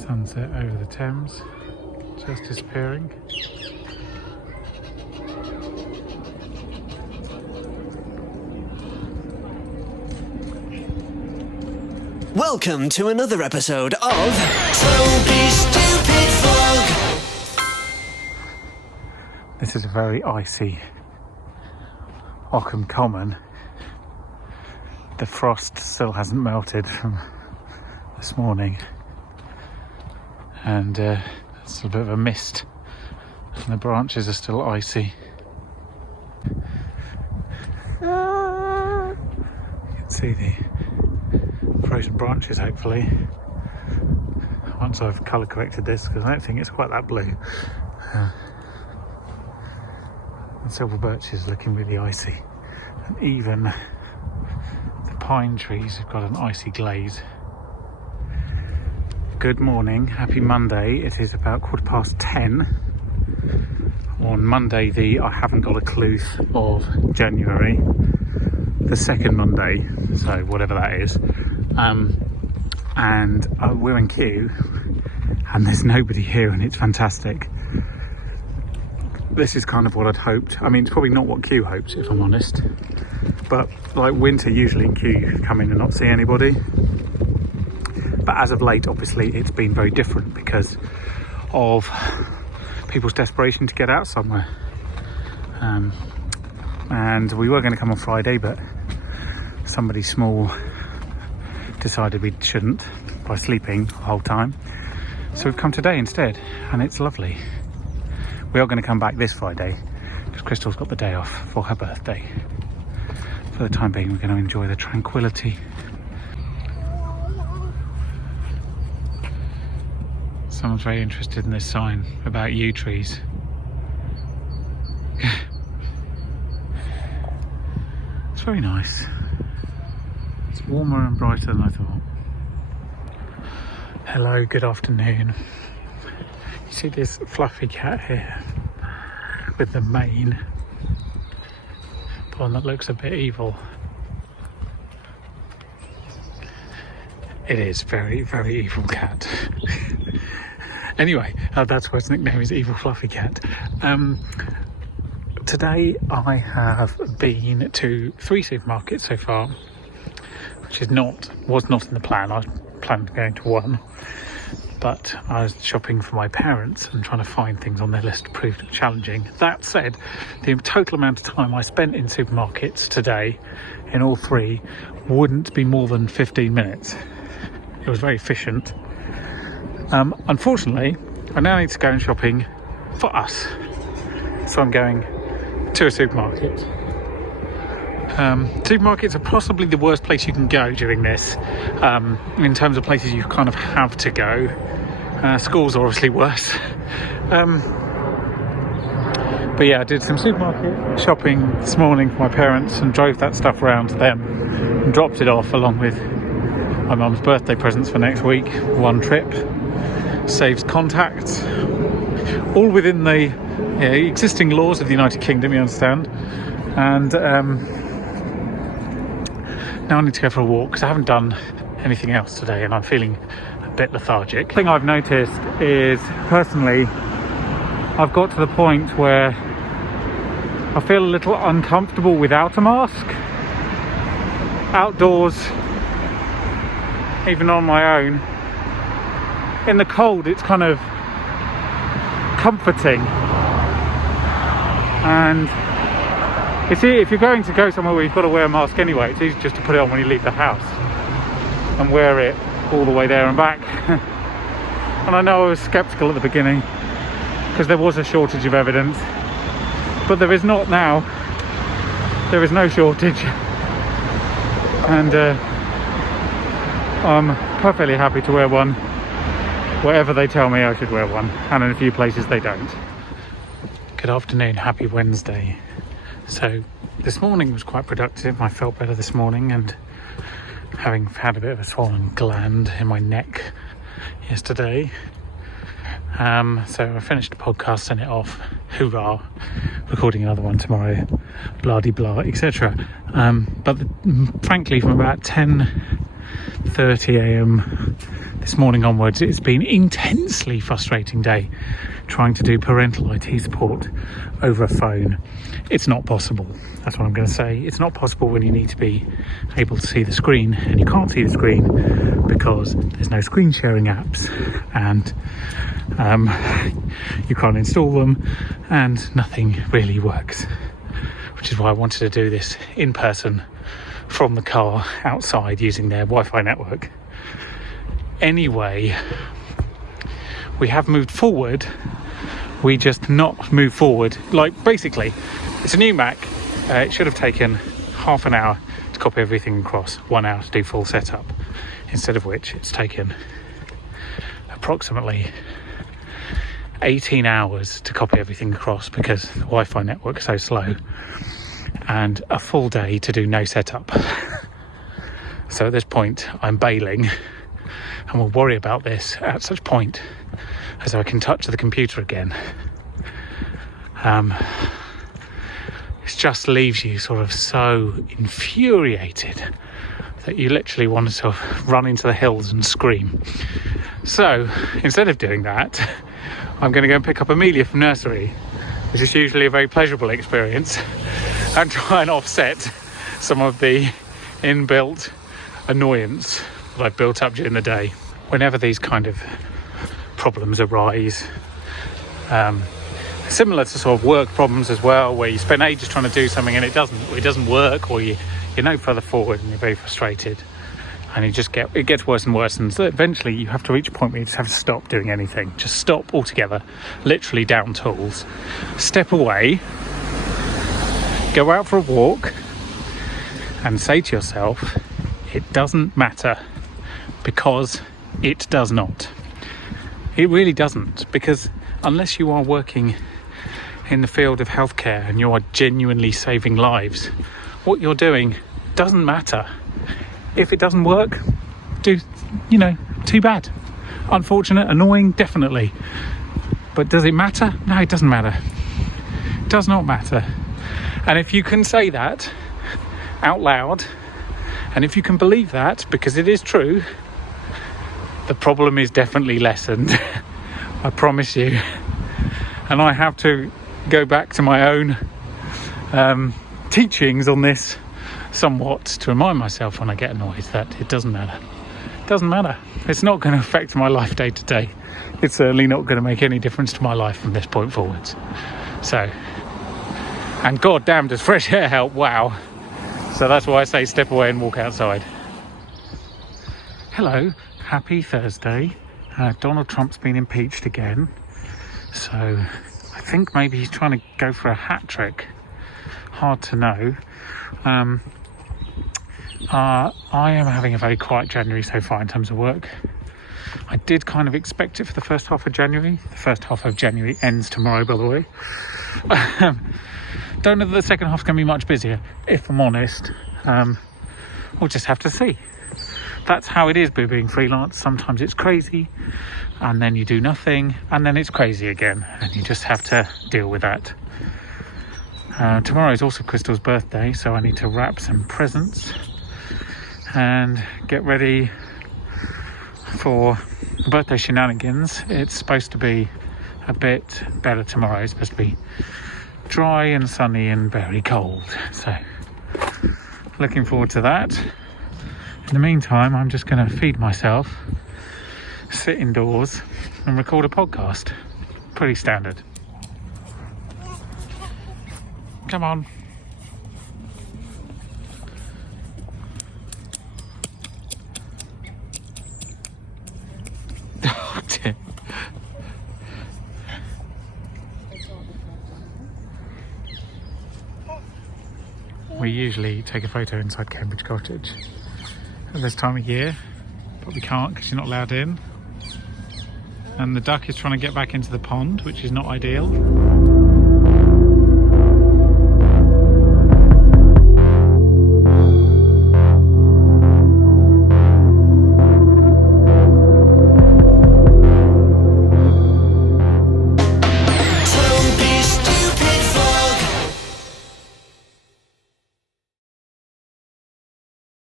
Sunset over the Thames, just disappearing. Welcome to another episode of Toby's Stupid Vlog. This is a very icy Ockham Common. The frost still hasn't melted from this morning, and it's a bit of a mist, and the branches are still icy. You can see the frozen branches, hopefully, once I've colour corrected this, because I don't think it's quite that blue. The silver birch is looking really icy, and even the pine trees have got an icy glaze. Good morning, happy Monday. It is about 10:15 on Monday, I haven't got a clue of January, the second Monday, so whatever that is. And we're in queue, and there's nobody here, and it's fantastic. This is kind of what I'd hoped. I mean, it's probably not what Q hoped, if I'm honest, but like winter, usually in Q you come in and not see anybody, but as of late obviously it's been very different because of people's desperation to get out somewhere. And we were going to come on Friday, but somebody small decided we shouldn't by sleeping the whole time, so we've come today instead, and it's lovely. We are going to come back this Friday because Crystal's got the day off for her birthday. For the time being, we're going to enjoy the tranquility. Someone's very interested in this sign about yew trees. It's very nice. It's warmer and brighter than I thought. Hello, good afternoon. You see this fluffy cat here with the mane, the one that looks a bit evil. It is very, very evil cat. Anyway, that's why its nickname is Evil Fluffy Cat. Today I have been to 3 supermarkets so far, which was not in the plan. I planned going to 1. But I was shopping for my parents and trying to find things on their list proved challenging. That said, the total amount of time I spent in supermarkets today, in all 3, wouldn't be more than 15 minutes. It was very efficient. Unfortunately, I now need to go shopping for us. So I'm going to a supermarket. Supermarkets are possibly the worst place you can go during this, in terms of places you kind of have to go. Schools are obviously worse. But yeah, I did some supermarket shopping this morning for my parents and drove that stuff around to them and dropped it off along with my mum's birthday presents for next week. 1 trip, saves contacts, all within the existing laws of the United Kingdom, you understand. And now I need to go for a walk because I haven't done anything else today and I'm feeling a bit lethargic. The thing I've noticed is, personally, I've got to the point where I feel a little uncomfortable without a mask. Outdoors, even on my own. In the cold, it's kind of comforting. And you see, if you're going to go somewhere where you've got to wear a mask anyway, it's easy just to put it on when you leave the house and wear it all the way there and back. And I know I was sceptical at the beginning because there was a shortage of evidence, but there is not now. There is no shortage, and I'm perfectly happy to wear one wherever they tell me I should wear one, and in a few places they don't. Good afternoon, happy Wednesday. So this morning was quite productive. I felt better this morning, and having had a bit of a swollen gland in my neck yesterday, so I finished the podcast, sent it off, hoorah, recording another one tomorrow, blah-de-blah, etc. But frankly, from about 10:30 a.m this morning onwards, it's been intensely frustrating day trying to do parental IT support over a phone. It's not possible. That's what I'm going to say. It's not possible when you need to be able to see the screen, and you can't see the screen because there's no screen sharing apps, and you can't install them, and nothing really works, which is why I wanted to do this in person from the car outside using their Wi-Fi network. Anyway, we have moved forward. We just not move forward. Like, basically, it's a new Mac. It should have taken half an hour to copy everything across, 1 hour to do full setup, instead of which it's taken approximately 18 hours to copy everything across because the Wi-Fi network is so slow, and a full day to do no setup. So at this point, I'm bailing, and we'll worry about this at such point as I can touch the computer again. It just leaves you sort of so infuriated that you literally want to sort of run into the hills and scream. So instead of doing that, I'm going to go and pick up Amelia from nursery, which is usually a very pleasurable experience, and try and offset some of the inbuilt annoyance that I've built up during the day. Whenever these kind of problems arise, similar to sort of work problems as well, where you spend ages trying to do something and it doesn't work, or you're no further forward and you're very frustrated, and it gets worse and worse, and so eventually you have to reach a point where you just have to stop doing anything. Just stop altogether, literally down tools, step away, go out for a walk, and say to yourself, it doesn't matter, because it does not. It really doesn't, because unless you are working in the field of healthcare and you are genuinely saving lives, what you're doing doesn't matter. If it doesn't work, too bad. Unfortunate, annoying, definitely. But does it matter? No, it doesn't matter. It does not matter. And if you can say that out loud, and if you can believe that, because it is true, the problem is definitely lessened. I promise you. And I have to go back to my own teachings on this somewhat to remind myself when I get annoyed that it doesn't matter. It doesn't matter. It's not going to affect my life day to day. It's certainly not going to make any difference to my life from this point forwards. So, and goddamn, does fresh air help? Wow. So that's why I say step away and walk outside. Hello, happy Thursday. Donald Trump's been impeached again. So I think maybe he's trying to go for a hat trick. Hard to know. I am having a very quiet January so far in terms of work. I did kind of expect it for the first half of January. The first half of January ends tomorrow, by the way. Don't know that the second half's going to be much busier, if I'm honest. We'll just have to see. That's how it is being freelance. Sometimes it's crazy, and then you do nothing, and then it's crazy again, and you just have to deal with that. Tomorrow is also Crystal's birthday, so I need to wrap some presents and get ready for the birthday shenanigans. It's supposed to be a bit better tomorrow. It's supposed to be dry and sunny and very cold, so looking forward to that. In the meantime, I'm just going to feed myself, sit indoors and record a podcast. Pretty standard. Come on. Oh, dear. We usually take a photo inside Cambridge Cottage at this time of year, but we can't because you're not allowed in. And the duck is trying to get back into the pond, which is not ideal.